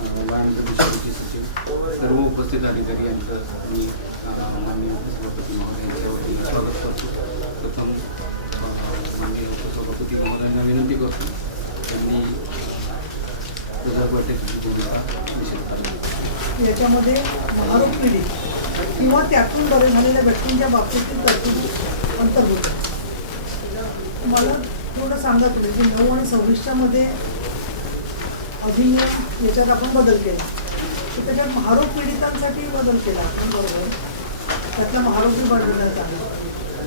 लहानकर विषयाचे सचिव सर्व उपस्थित अधिकारी यांचं मी माननीय उपसभापती महोदयांच्या वतीने स्वागत करतो. प्रथम माननीय उपसभापती महोदयांना विनंती करतो त्यांनी प्रजा बैठकीची भूमिका निश्चित करावी. याच्यामध्ये महारोग पीडित किंवा त्यातून बरे झालेल्या व्यक्तींच्या बाबतीतील तरतुदी अंतर्भूत आहे. मला थोडं सांगा तुम्ही की 9 आणि 26च्या मध्ये अधिनियम याच्यात आपण बदल केला तर त्याच्यात महारोग पीडितांसाठी बदल केला आपण बरोबर त्यातला महारोगी वाढवण्यात आला.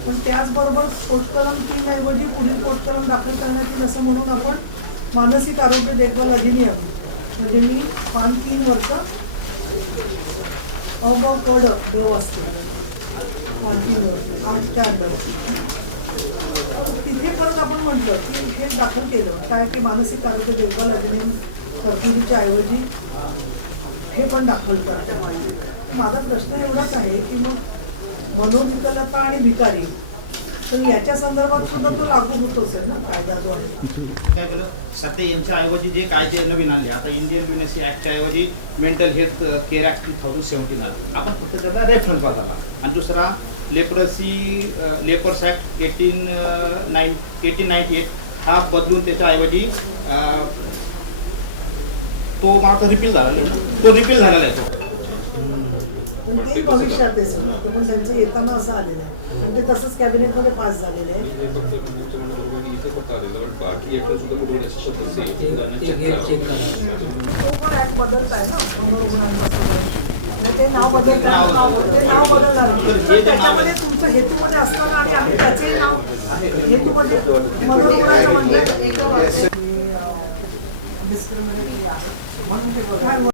पण त्याचबरोबर पोटकलम 3 ऐवजी पुढील पोटकलम दाखल करण्यात येईल असं म्हणून आपण मानसिक आरोग्य देखभाल अधिनियम म्हणजे मी 3 वर्ष अवघ कड देव असते 3 वर्ष 8 तिथे परत आपण म्हटलं की हे दाखल केलं काय की मानसिक आरोग्य देखभाल अधिनियम तरतुदीच्या ऐवजी हे पण दाखल करते. माझा प्रश्न एवढाच आहे की मग मनोविकलता आणि भिकारी तर याच्या संदर्भात सुद्धा तो लागू होत असेल ना कायदा जो आहे. काय केलं सध्या यांच्या ऐवजी जे कायदे नवीन आले आता इंडियन लुनेसी ॲक्टच्या ऐवजी मेंटल हेल्थ केअर ॲक्ट 2017 आला. आपण फक्त त्याचा रेफरन्स बदलला आणि दुसरा लेपर्स ॲक्ट 1898 हा बदलून त्याच्याऐवजी तो मला रिपील झालेला आहे तो रिपील झालेला आहे तो. पण ते भविष्यात आहे सगळं पण त्यांचं येताना असं आलेलं आहे आणि ते तसंच कॅबिनेटमध्ये पास झालेलं आहे. तो पण ॲक्ट बदलताय ना ते नाव बदलणार त्याच्यामध्ये तुमचं हेतूमध्ये असताना आणि आम्ही त्याचे नाव हेतूमध्ये मनोरुग्णाचं म्हणजे डिस्क्रिमिनेटरी आहे म्हणून ते